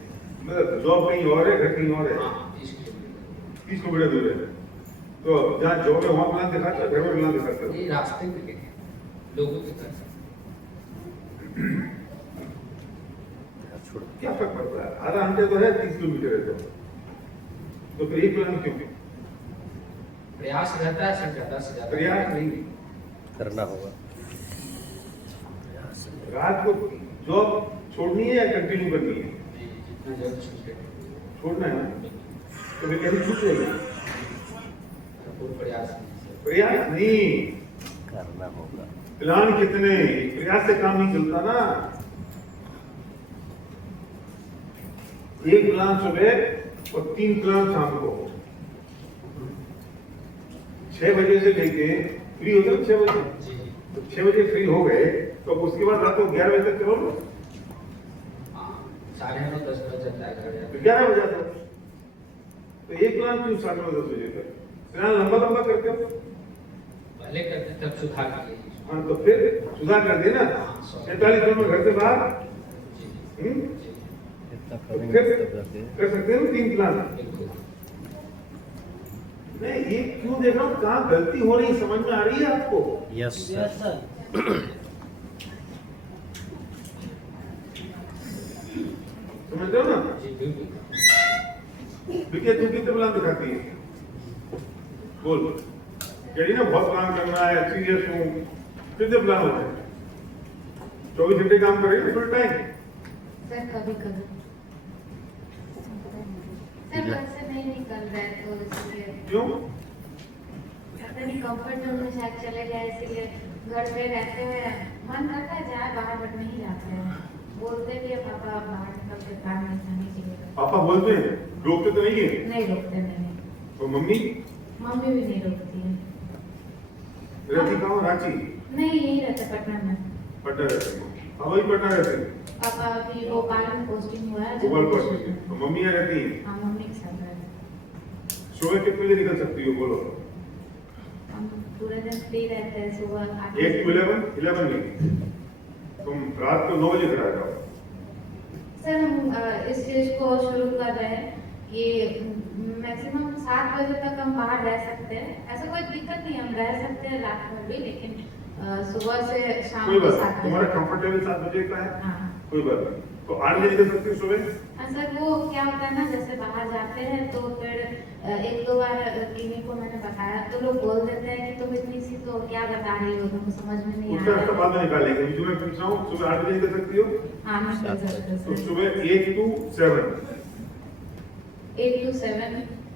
मतलब जॉब कहीं और है, घर कहीं और है? हाँ, 30 किलोमीटर। 30 किलोमीटर दूर है। तो जहाँ जॉब है वहाँ प्लान दिखाते हो, घर में प्लान दिखाते हो? ये रास्ते में देखे लोगों के घर। क्या फर्क पड़ता है? आधा घंटे तो है, 30 किलोमीटर है तो तो फिर एक प्लान क्यों? प्रयास रहता है सर, ज्यादा से ज्यादा प्रयास नहीं, करना होगा। रात को जॉब छोड़नी है या कंटिन्यू करनी है? जितना जल्द छूटे छोड़ना है ना, तो फिर कैसे छूट जाएगा? पूर्ण प्रयास नहीं सर। प्रयास नहीं, करना होगा। प्लान कितने, प्रयास से काम नहीं चलता ना। एक प्लान सुबह और 3 प्लान शाम को। 6 बजे से लेके फ्री होते हो 6 बजे, जी तो 6 बजे फ्री हो गए तो उसके बाद रात को 11 बजे तक चलो लो, 9:30 10 बज जाता है घर जाते। 11 बजे तक। तो एक प्लान क्यों 9:30 बजे तक? प्लान लंबा लंबा करते हो। पहले करते तब सुधार किए। हाँ, तो फिर सुधार कर देना। 46 मिनट में घर से बाहर जी हम्म? जी इतना तो करेंगे फिर तब जाके कर सकते हो 3 प्लान। बिल्कुल। मैं ये क्यों देख रहा हूँ, कहाँ गलती हो रही समझ में आ रही है आपको? Yes yes sir. सर। समझ रहे हो ना? जी बिल्कुल। विकेट तू कितने प्लान दिखाती है? बोल, कह रही ना बहुत प्लान करना है, सीरियस हूँ, कितने प्लान होते हैं? 24 घंटे काम करेंगे फुल टाइम? सर कभी कभी सर घर से नहीं निकल रहे तो इसलिए क्यों? पता नहीं कंफर्ट जोन में शायद चले गए, इसलिए घर पे रहते हुए मन करता है जाए बाहर बट नहीं जाते हैं। बोलते भी है पापा बाहर निकल के काम नहीं करनी चाहिए। पापा बोलते हैं, रोकते तो नहीं है? नहीं रोकते नहीं, तो मम्मी मम्मी भी नहीं रोकती है। रहती कहाँ? रांची? नहीं यही रहते पटना में। पटना रहती है, पापा भी पटना रहते हैं। पापा अभी भोपाल में पोस्टिंग हुआ है। भोपाल पोस्टिंग है। तो मम्मी यहाँ रहती है। हाँ मम्मी के साथ रहते हैं। सुबह कितने बजे निकल सकती हो बोलो? हम पूरे दिन फ्री रहते हैं, सुबह 8 8 to 11 नहीं, तुम रात को 9 बजे घर आ जाओ। सर हम इस चीज को शुरू कर रहे हैं कि मैक्सिमम 7 बजे तक हम बाहर रह सकते हैं। ऐसा कोई दिक्कत नहीं, हम रह सकते हैं रात भर भी, लेकिन सुबह से शाम कोई को बात 7 नहीं, बजे तुम्हारा तक। कंफर्टेबल 7 बजे का है, हाँ कोई बात नहीं। तो 8 बजे निकल सकती हो सुबह? हाँ सर, वो क्या होता है ना, जैसे बाहर जाते हैं तो फिर 1-2 बार किन्हीं को मैंने बताया तो लोग बोल देते हैं कि तुम इतनी सी तो क्या बता रही हो, तुमको समझ में नहीं आ उसका रहा रास्ता है। बाद में निकाल लेंगे। जो मैं पूछ रहा हूँ सुबह 8 बजे निकल सकती हो? हाँ मैं कर सकते तो सर। सुबह 8 to 7 8 to 7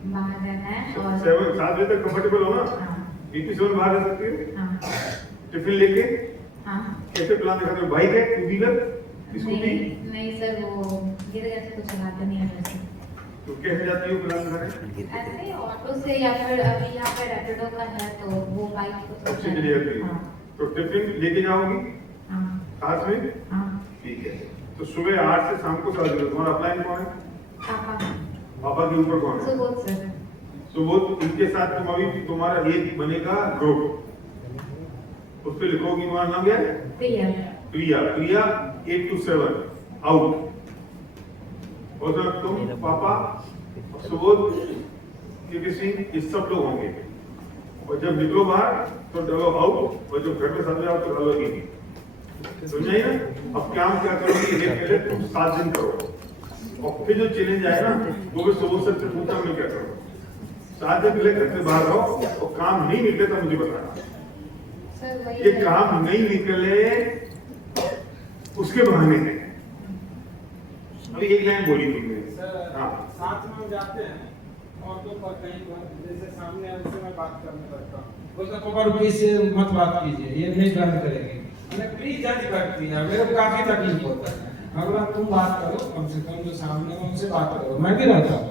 बाहर रहना है और 7 बजे तक कंफर्टेबल हो ना? हाँ 8 to 7 बाहर रह सकती हो? हाँ टिफिन लेके हाँ। कैसे प्लान दिखाते हो? बाइक है, 2 व्हीलर, स्कूटी? नहीं नहीं सर, वो गिर गए थे तो चलाते नहीं है वैसे। तो कैसे जाती हो प्लान दिखाने? ऐसे ही ऑटो से या फिर अभी यहाँ पे रैपिडो का है तो वो बाइक को तो अच्छी चली जाती है। हाँ तो टिफिन लेके जाओगी हाँ साथ में? हाँ। ठीक है। तो सुबह 8 से शाम को 7 बजे तुम्हारा अपलाइन कौन है? पापा पापा के ऊपर कौन है? सुबोध सर। सुबोध, इनके साथ तुम अभी तुम्हारा एक बनेगा ग्रुप, उस पर लिखोगी तुम्हारा नाम क्या है? प्रिया। प्रिया। प्रिया 8 to 7 आउट। और जब तुम पापा सुबोध के सिंह ये सब लोग होंगे, और जब निकलो बाहर तो डलो आउट, और जब घर में साथ में आओ तो डलो ही। समझाइए ना? अब काम क्या करोगे ये पहले तुम 7 दिन करो, और फिर जो चैलेंज आए ना वो भी सुबोध सर से पूछा मैं क्या करूँ। 7 दिन पहले घर से बाहर रहो, और काम नहीं निकले तो मुझे बताना। सर वही ये काम नहीं निकले उसके बहाने हैं। अभी एक लाइन बोली तुमने। सर हाँ साथ में हम जाते हैं ऑटो पर कहीं पर, जैसे सामने है उससे मैं बात करने लगता हूँ, बोलता पापा रुपये से मत बात कीजिए, ये नहीं बंद करेंगे। मैंने प्लीज जज करती है, मेरे को काफी तकलीफ होता है। अगला तुम बात करो, कम से कम जो सामने है उनसे बात करो। मैं भी रहता हूँ,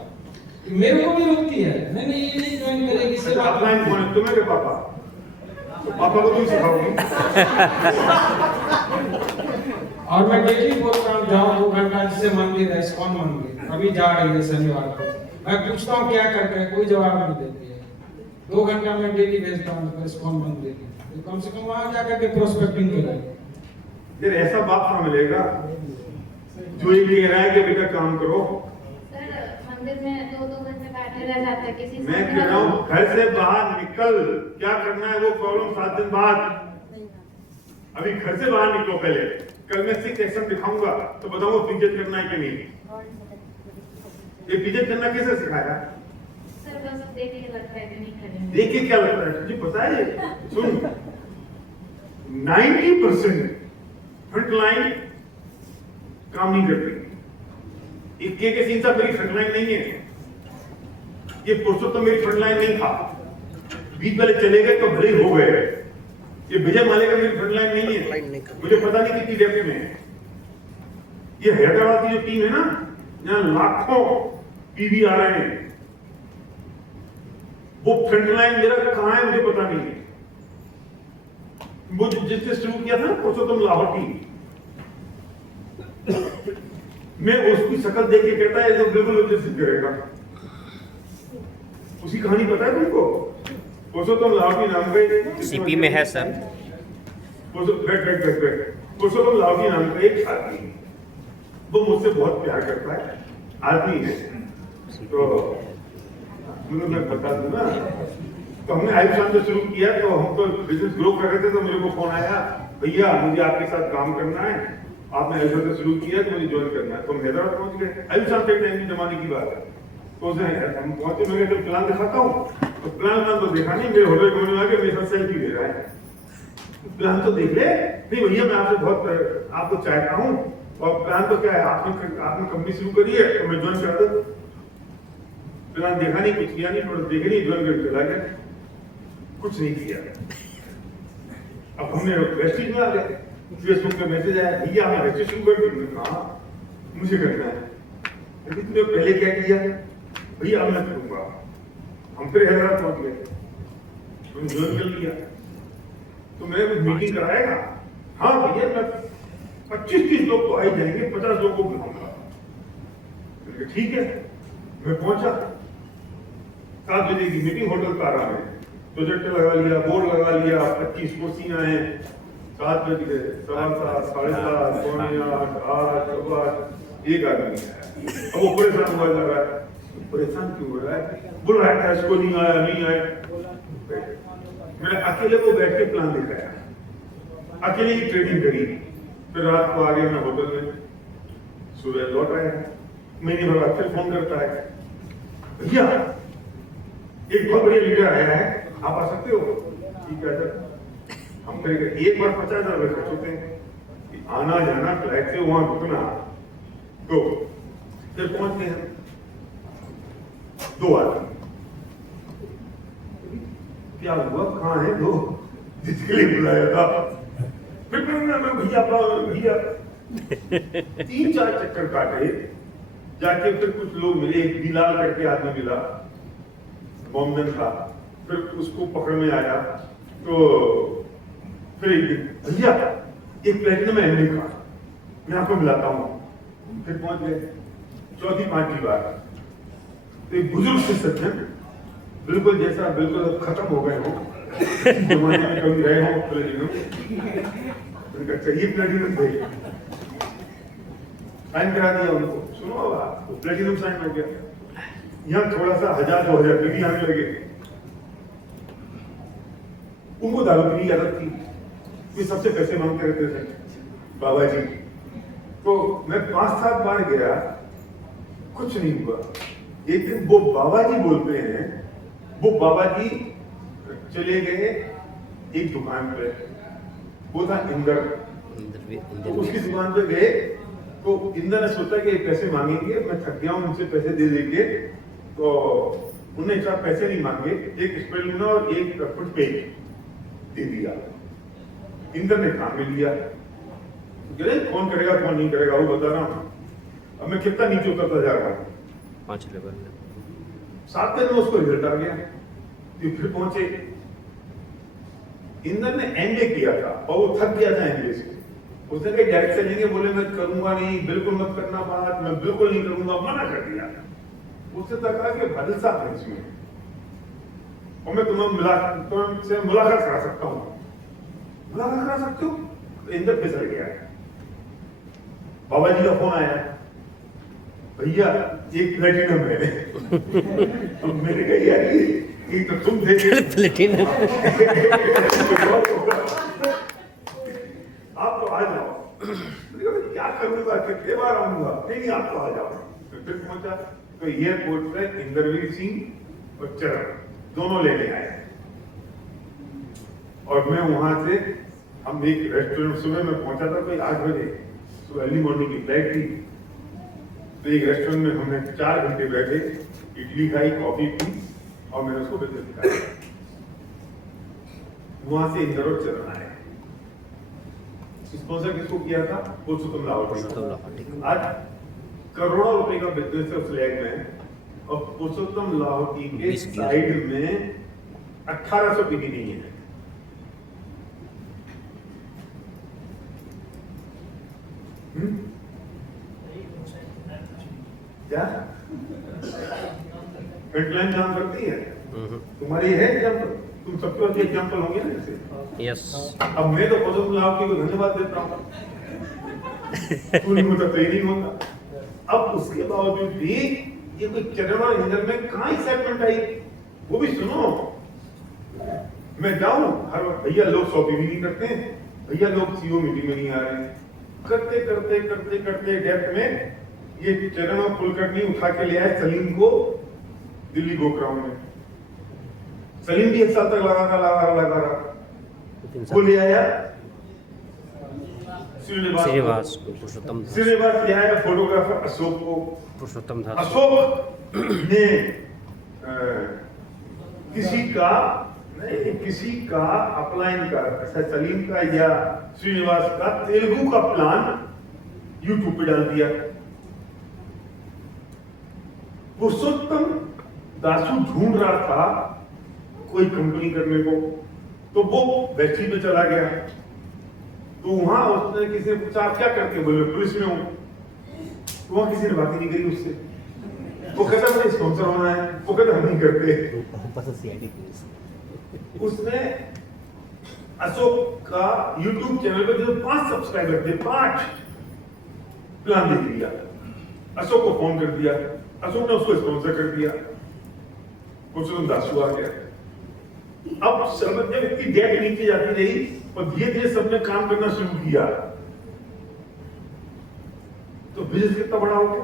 मेरे को भी रोकती है, नहीं नहीं ये नहीं ज्वाइन करेगी, इससे बात अपलाइन कौन है? तुम्हें के पापा? तो पापा को तुम सिखाओगी। और मैं डेली बोलता हूँ जाओ 2 घंटा, जिससे मंदिर है इस्कॉन मंदिर, अभी जा रही है शनिवार को। मैं पूछता हूँ क्या करके है, कोई जवाब नहीं देती है। 2 घंटा मैं डेली भेजता हूँ इस्कॉन मंदिर, तो कम से कम वहाँ जाकर के प्रोस्पेक्टिंग करें। यार ऐसा बाप कहाँ मिलेगा जो ये कह रहा है कि बेटा काम करो? सर मंदिर में 2-2 घंटे बैठे रह जाते हैं किसी से। मैं कह रहा हूँ घर से बाहर निकल, क्या करना है वो प्रॉब्लम 7 दिन बाद। अभी घर से बाहर निकलो पहले। कल मैं 6 एक्शन दिखाऊंगा तो बताऊंगा पिजत करना है कि नहीं। ये पिजत करना कैसे सिखाया? ऐसे बस देख के लगता है कि नहीं करेंगे। देखिए क्या लगता है तुझे पता है सुन 90% फ्रंट लाइन काम नहीं करती। इक्के के सीन साहब मेरी फ्रंट लाइन नहीं है, ये पुरुषोत्तम मेरी फ्रंट लाइन नहीं था। बीच वाले चले गए तो भले हो गए। ये विजय माले का मेरी फ्रंट लाइन नहीं है, मुझे पता नहीं कितनी डेप्थ में है। ये हैदराबाद की जो टीम है ना, यहाँ लाखों पीवी आ रहे हैं, वो फ्रंट लाइन मेरा कहां है मुझे पता नहीं है। वो जिसने शुरू किया था ना पुरुषोत्तम लाहौटी, मैं उसकी शक्ल देख के कहता है तो बिल्कुल उचित करेगा। उसकी कहानी पता है तुमको? पुरुषोत्तम लाहौटी नाम का सीपी में है सर। पुरुषोत्तम लाहौटी नाम का एक आदमी, वो मुझसे बहुत प्यार करता है, आदमी है। तो मैं बता दूं ना, तो हमने आयुष्मान से शुरू किया, तो हम तो बिजनेस ग्रो कर रहे थे, तो मेरे को फोन आया, भैया मुझे आपके साथ काम करना है, आपने आयुष्मान से शुरू किया तो मुझे ज्वाइन करना है। तो हम हैदराबाद पहुंच गए, आयुष्मान के टाइम की जमाने की बात है। तो उसे हम पहुंचे, मैंने जब प्लान दिखाता हूँ तो प्लान तो देखा नहीं, मेरे होटल में आके मेरे साथ सेल्फी ले रहा है। प्लान तो देख ले, नहीं भैया मैं आपसे बहुत आपको चाहता हूँ, और प्लान तो क्या है, आपने कंपनी शुरू करी है तो मैं ज्वाइन कर दो। प्लान देखा नहीं, कुछ किया नहीं, देखे नहीं, ज्वाइन करके चला गया, कुछ नहीं किया। अब हमने वेस्टिज में आ गए, फेसबुक पे मैसेज आया, भैया हमें रजिस्ट्रेशन कर दो। कहा मुझे करना है, लेकिन तुमने पहले क्या किया? भैया अब मैं करूंगा। हम फिर हैदराबाद पहुंच गए, तुमने ज्वाइन कर लिया, तो मैं मीटिंग कराएगा? हाँ भैया मैं 25-30 लोग तो आ ही जाएंगे, 50 लोग को बुलाऊंगा। ठीक है, मैं पहुंचा, 7 बजे की मीटिंग होटल तारा में, प्रोजेक्टर लगा लिया, बोर्ड लगा लिया, 25 कुर्सियां हैं। 7 बज गए, 7:15, 7:30, 7:45, 8, 8, 1 आदमी है। अब वो परेशान हुआ जा रहा है, परेशान क्यों हो रहा है? बोल रहा है इसको नहीं आया, नहीं आया। मैंने अकेले को बैठ के प्लान दिखाया, अकेले ही ट्रेनिंग करी। फिर रात को आ गए मैं होटल में, सुबह लौट आया, महीने भर बाद फिर फोन करता है, भैया एक बहुत बढ़िया लीडर आया है, आप आ सकते हो? ठीक है सर। हम फिर एक बार 50,000 रुपए खर्च होते हैं, आना जाना फ्लाइट से वहां रुकना, तो फिर पहुंच गए हम 2 आदमी। क्या हुआ, कहाँ है 2 जिसके लिए बुलाया था? फिर मैं भैया 3-4 चक्कर काटे, जाके फिर कुछ लोग मिले, एक बिलाल करके आदमी मिला, मोमडन था, फिर उसको पकड़ में आया। तो फिर एक दिन भैया एक प्लेटिनम एमडी का मैं आपको मिलाता हूँ। फिर पहुंच गए, 4-5 बार। तो एक बुजुर्ग से सज्जन, बिल्कुल जैसा बिल्कुल खत्म हो गए हो, जमाने में कभी रहे हो प्लेटिनम, उनका चाहिए प्लेटिनम भाई, साइन करा दिया उनको। सुनो आपको प्लेटिनम साइन हो गया, यहाँ थोड़ा सा 1000-2000 भी आने लगे। उनको दारू पीने की आदत थी, वे सबसे पैसे मांगते रहते थे बाबा जी। तो मैं 5-7 बार गया, कुछ नहीं हुआ। एक दिन वो बाबा जी बोलते हैं, वो बाबा जी चले गए एक दुकान पे, वो था इंदर। तो उसकी दुकान पे गए, तो इंदर ने सोचा कि पैसे मांगेंगे, मैं थक गया हूं उनसे पैसे दे देंगे, तो उन्होंने इतना पैसे नहीं मांगे, एक स्पेलिना और एक कुछ पेज दे दिया। इंदर ने काम में लिया, कौन करेगा कौन नहीं करेगा वो बता रहा हूं। अब मैं कितना नीचे उतरता जा रहा हूं, 5 लेवल। 7 दिन में उसको रिजल्ट आ गया। फिर पहुंचे, इंदर ने एमबीए किया था और वो थक गया था एमबीए से। उसने कहा डायरेक्ट चलेंगे, बोले मैं करूंगा नहीं, बिल्कुल मत करना बात, मैं बिल्कुल नहीं करूंगा, मना कर दिया। उससे तक कि बादल साहब है इसमें, और मैं तुमसे मुलाकात करा सकता हूँ। मुलाकात करा सकते हो? इंदर फिसल गया। बाबा जी का फोन आया, भैया एक प्लेटिनम है। अब मैंने कहा यार ये तो तुम थे प्लेटिनम। आप तो आ जाओ। क्या करूंगा, कितने बार आऊंगा? नहीं आप तो आ जाओ। फिर पहुंचा तो एयरपोर्ट पे इंदरवीर सिंह और चरण दोनों लेने आए। और मैं वहां से, हम एक रेस्टोरेंट, सुबह में पहुंचा था कोई 8 बजे, तो अर्ली मॉर्निंग की फ्लाइट थी। तो एक रेस्टोरेंट में हमने 4 घंटे बैठे, इडली खाई, कॉफी पी और मैंने उसको बिजनेस दिखाया। वहां से इंदौर और चरण आए। स्पॉन्सर किसको किया था? पुरुषोत्तम लाहौटी। आज करोड़ों रुपए का बिजनेस है उस लैग में, और पुरुषोत्तम लाहौटी के साइड में 1800 पीवी नहीं है। क्या फ्रंटलाइन काम करती है? तुम्हारी है एग्जाम्पल? तुम सबके पास एग्जाम्पल होंगे ना इससे। यस। अब मैं तो पुरुषोत्तम लाहौटी को धन्यवाद देता हूँ, नहीं होता तो ही नहीं होता। अब उसके बावजूद भी ये कोई चरण और इंजन में कहाँ एक्साइटमेंट आई, वो भी सुनो। मैं जाऊं हर वक्त, भैया लोग 100 भी नहीं करते हैं, भैया लोग सीओ मीटिंग में नहीं आ रहे हैं। करते करते करते करते डेप्थ में ये चरण और कुलकर्णी उठा के ले आए सलीम को दिल्ली गोग्राउंड में। सलीम भी 1 साल तक लगा रहा। वो ले आया श्रीनिवास पुरुषोत्तम ले आया फोटोग्राफर अशोक को। पुरुषोत्तम दास। अशोक ने किसी का अपलाइन का, सलीम का या श्रीनिवास का तेलुगु का प्लान यूट्यूब पे डाल दिया। पुरुषोत्तम दासू ढूंढ रहा था कोई कंपनी करने को, तो वो वेस्टी पे चला गया। तो वहां उसने किसी ने पूछा आप क्या करते हो? बोले पुलिस में हूं। तो वहां किसी ने बात ही नहीं करी उससे। वो कहता मुझे स्पॉन्सर होना है, वो कहता हम नहीं करते। उसने अशोक का यूट्यूब चैनल पर जो 5 सब्सक्राइबर थे, 5 प्लान दे दिया। अशोक को फोन कर दिया, अशोक ने उसको स्पॉन्सर कर दिया। पुरुषोत्तम दासू आ गया। अब सब जब इतनी डेट नीचे जाती रही और धीरे धीरे सबने काम करना शुरू किया, तो बिजनेस कितना बड़ा हो गया।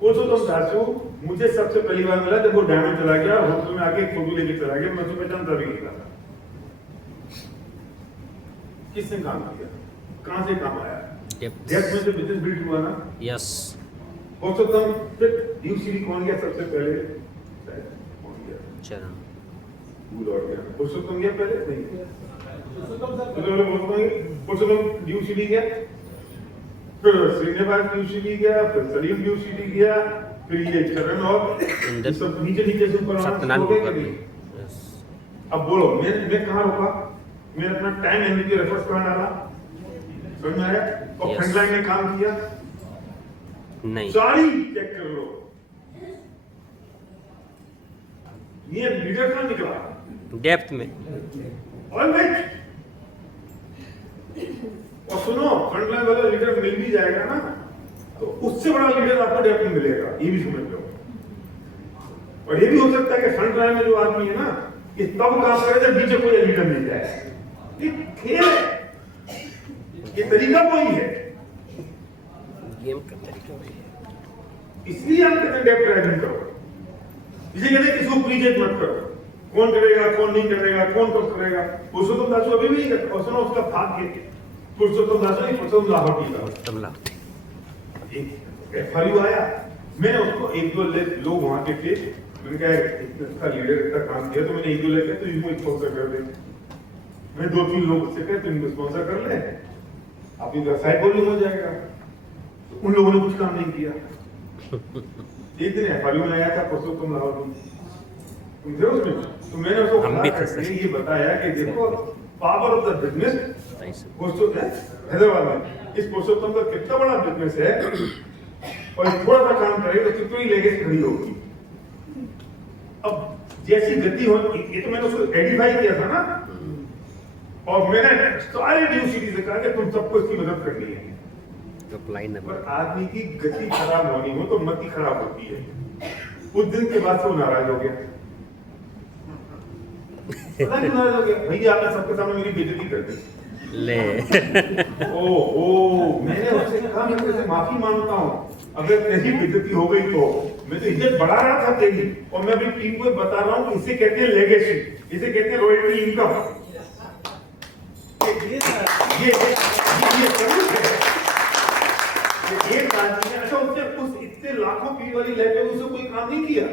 पुरुषोत्तम दासू मुझे सबसे पहली बार मिला जब वो डायमंड चला गया, होटल में आके फोटो लेके चला गया। मैं उसको पहचानता भी नहीं था। किसने काम किया, कहां से काम आया? डेप्थ में से बिजनेस बिल्ड हुआ ना। यस। पुरुषोत्तम फिर ड्यू सीरी कौन गया सबसे पहले? कौन गया? चरण। भूल और गया। पुरुषोत्तम गया पहले? नहीं, पुरुषोत्तम ड्यू सीरी गया, फिर श्रीनिवास ड्यू सीरी गया, फिर सलीम ड्यू सीरी गया, फिर ये चरण और सब नीचे नीचे से ऊपर सत्यनारायण हो गए को कि नहीं? अब बोलो मैं कहाँ रुका? मैंने अपना टाइम एनर्जी रेफर्स कहाँ डाला? समझ में आया? और Yes. फ्रंटलाइन में काम किया नहीं। सारी चेक कर लो। ये लीडर कहाँ निकला? डेप्थ में। ऑलवेज। और सुनो, फ्रंटलाइन वाला लीडर मिल भी जाएगा ना, तो उससे बड़ा लीडर आपको डेप्थ में मिलेगा, ये भी समझ लो। और ये भी हो सकता है कि फ्रंटलाइन में जो आदमी है ना, ये तब काम करे जब बीच कोई लीडर मिल जाए। ये खेल है, ये तरीका वही है। गेम का तरीका वही है। इसलिए आप कहते हैं डेप्थ ड्राइविंग करो। इसे कहते हैं किसी को प्रीजेट मत करो। कौन करेगा, कौन नहीं करेगा, कौन कब करेगा। पुरुषोत्तम दासू अभी भी नहीं करता। और सुनो उसका भाग्य, पुरुषोत्तम दासू नहीं, पुरुषोत्तम लाहौटी का। पुरुषोत्तम लाहौटी। FRU आया, मैंने उसको 1-2 लोग वहां के थे, मैंने कहा इसका लीडर इतना काम किया, तो मैंने 1-2 लेके तो इसको स्पॉन्सर कर दे। मैं 2-3 लोग से कहे तुम स्पॉन्सर कर ले, आपकी वेबसाइट बोलिंग हो जाएगा। तो उन लोगों ने कुछ काम नहीं किया। एक दिन FRU में आया था पुरुषोत्तम लाहौटी, तुम थे उसमें? तो मैंने उसको हम भी थे। ये बताया कि देखो power of the business Hyderabad में इस पुरुषोत्तम का कितना बड़ा बिजनेस है, और थोड़ा सा काम करेगा तो कितनी लेगेसी खड़ी होगी। अब जैसी गति हो, ये तो मैंने उसको एडिफाई किया था ना, और मैंने सारे ड्यू सिटी से कहा कि तुम सबको इसकी मदद करनी है। पर आदमी की गति खराब होनी हो तो मति खराब होती है। उस दिन के बाद से वो नाराज हो गया। पता क्यों नाराज हो गया? भैया आपने सबके सामने मेरी बेइज्जती कर दी। ले। मैंने उससे कहा मैं तेरे से माफी मांगता हूँ, अगर तेरी बेइज्जती हो गई तो मैं तो इज्जत बढ़ा रहा था तेरी, और मैं अपनी टीम को बता रहा हूँ इसे कहते हैं लेगेसी, इसे कहते हैं रॉयल्टी इनकम। ये जरूर है। एक आदमी ने अच्छा उसने उस इतने लाखों पी वाली लैब में उसे कोई काम नहीं किया,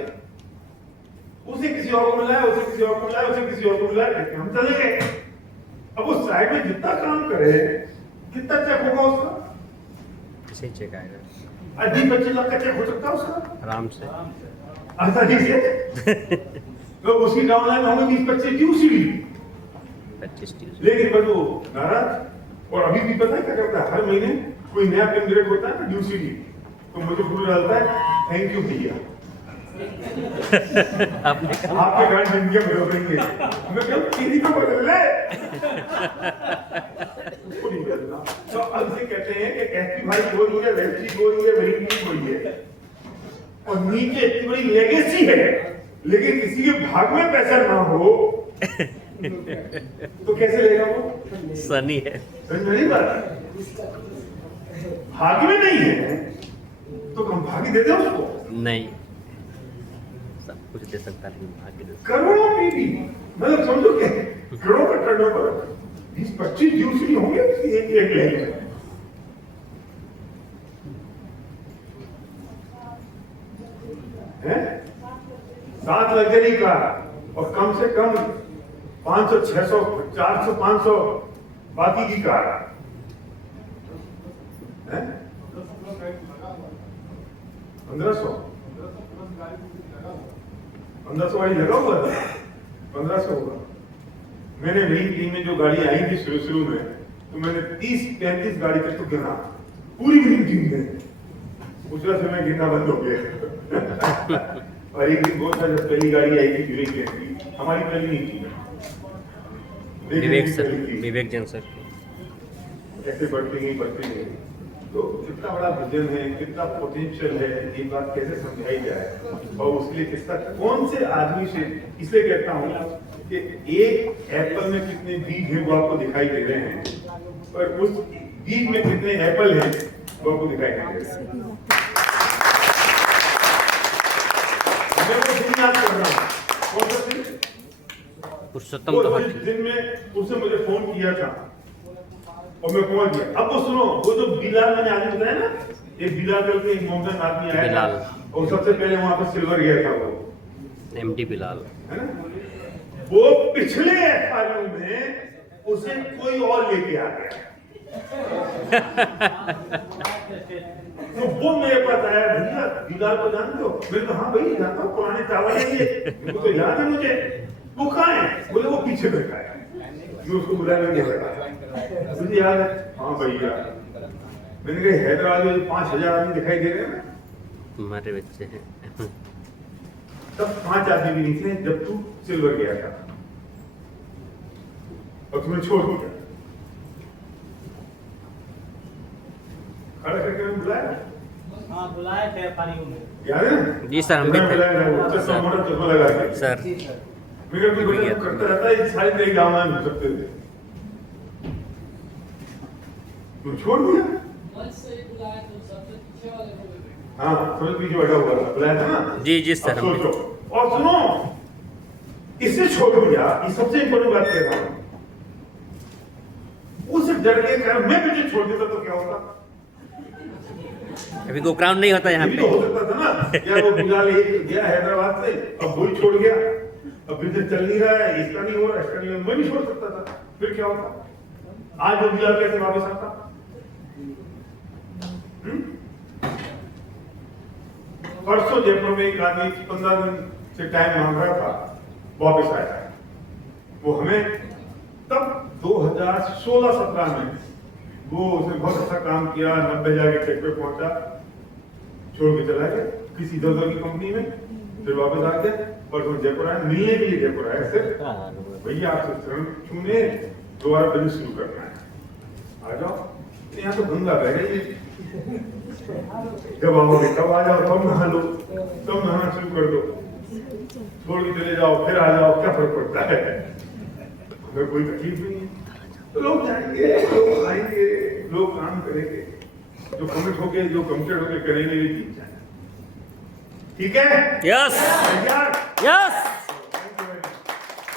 उसे किसी और को मिलाया, उसे किसी और को मिलाया, उसे किसी और को मिलाया, हम चले गए। अब उस साइड में जितना काम करे कितना चेक होगा उसका? इसे चेक आएगा 25 लाख का चेक हो सकता है उसका आराम से। आसानी से। तो उसकी डाउनलाइन होंगे 20-25 ड्यूसी भी, 25 लेकिन बस वो नाराज। और अभी भी पता है क्या करता है, हर महीने कोई नया पेन ग्रेड होता है ना ड्यूसी भी, तो मुझे फोटो डालता है, थैंक यू भैया आपके कारण जिंदगी बदलेंगे। मैं कहूँ किसी को बदल ले। उसको नहीं बदलना। तो अब से कहते हैं कि कैसी भाई गोरी है, वैसी गोरी है, वही गोरी है, और नीचे इतनी बड़ी लेगेसी है, लेकिन किसी के भाग में पैसा ना हो तो कैसे लेगा वो? सनी है। समझ में नहीं बात? भाग्य में नहीं है तो कम भाग्य दे दे उसको। नहीं, सब कुछ दे सकता है, भाग्य दे सकता करोड़ों पीवी, मतलब समझो कि करोड़ों का टर्नओवर 20-25 ड्यूसी होंगे एक लाइन में। हैं? 7 लग्जरी कार और कम से कम 500, 600, 400, 500 बाकी की कार। 1500 वाली लगा हुआ था, 1500 होगा। मैंने मेरी टीम में जो गाड़ी आई थी शुरू में, तो मैंने 30-35 गाड़ी तक तो गिना पूरी मेरी टीम में। उसका से मैं गिनना बंद हो गया। और एक दिन बहुत सारी पहली गाड़ी आई थी ड्यूरिंग की, हमारी पहली नहीं थी, विवेक सर, विवेक जैन सर ऐसे बढ़ती नहीं। तो कितना बड़ा विजन है, कितना पोटेंशियल है, ये बात कैसे समझाई जाए, और उसके लिए कितना कौन से आदमी से, इसलिए कहता हूँ कि एक एप्पल में कितने बीज हैं वो आपको दिखाई दे रहे हैं, और उस बीज में कितने एप्पल हैं वो आपको दिखाई दे रहे हैं। मैं वो दिन याद कर रहा हूँ, कौन सा दिन? पुरुषोत्तम तो दिन में उसने मुझे फोन किया था और मैं पहुंच गया। अब वो सुनो, वो जो बिलाल मैंने आदमी बताया ना, एक बिलाल करके एक मोहम्मदन आदमी आया बिलाल, और सबसे पहले वहां पर सिल्वर गया था वो, एमडी बिलाल, है ना? वो पिछले एफआरयू में उसे कोई और लेके आ गया। तो वो मेरे पास आया, भैया बिलाल को जानते हो? मैंने कहा हाँ भाई जानता हूँ, पुराने चावल है ये, वो तो याद है मुझे। वो कहाँ है? बोले वो पीछे बैठा है। मैं उसको बुलाया, मुझे याद है, हाँ भैया। मैंने कहा हैदराबाद में 5000 आदमी दिखाई दे रहे हैं, हमारे बच्चे हैं। तब 5 आदमी भी नहीं थे जब तू सिल्वर गया था और तुम्हें छोड़ दिया। खड़ा करके मैं बुलाया, हाँ बुलाए थे पानियों में, याद है ना? जी सर, हम भी थे। बुलाया था, चश्मा मोटा चश्मा लगा के। सर मेरे अपने बच्चे को करता रहता है, सारी तेरी गाँव में सकते थे, तुम छोड़ दिया। हाँ समझ पीछे बैठा हुआ था, बुलाया था ना? जी जी सर, हम भी। सोचो और सुनो, इसे छोड़ दिया, ये सबसे इंपॉर्टेंट बात कह रहा हूं। उस डर के कारण मैं तुझे छोड़ देता तो क्या होता? अभी को क्राउन नहीं होता यहाँ ये भी तो पे। हो सकता था ना, यार वो बिलाल एक गया हैदराबाद से, अब वही छोड़ गया, अब बिजनेस चल नहीं रहा है, इसका नहीं हो रहा, इसका नहीं हो रहा, मैं भी छोड़ सकता था, फिर क्या होता? आज वो बिलाल कैसे वापस आता? परसों जयपुर में एक आदमी 15 दिन से टाइम मांग रहा था, वापस आया। वो हमें तब 2016-17 में वो उसने बहुत अच्छा काम किया, 90,000 के चेक पे पहुंचा, छोड़ के चला गया किसी दर्जन की कंपनी में, फिर वापस आ गया। परसों जयपुर आया, मिलने के लिए जयपुर आया सर, भैया आपसे शरण छूने, दोबारा बिजनेस शुरू करना है, आ जाओ। यहाँ तो गंगा बह गई है, जब आओगे तब आ जाओ, तब नहा लो, तब नहाना शुरू कर दो, छोड़ के चले जाओ, फिर आ जाओ, क्या फर्क पड़ता है? अगर कोई तकलीफ नहीं है तो लोग जाएंगे, लोग आएंगे, लोग काम करेंगे, जो कमिट होके, जो कमिटेड होके करेंगे, ये चीज है। ठीक है? यस तैयार? यस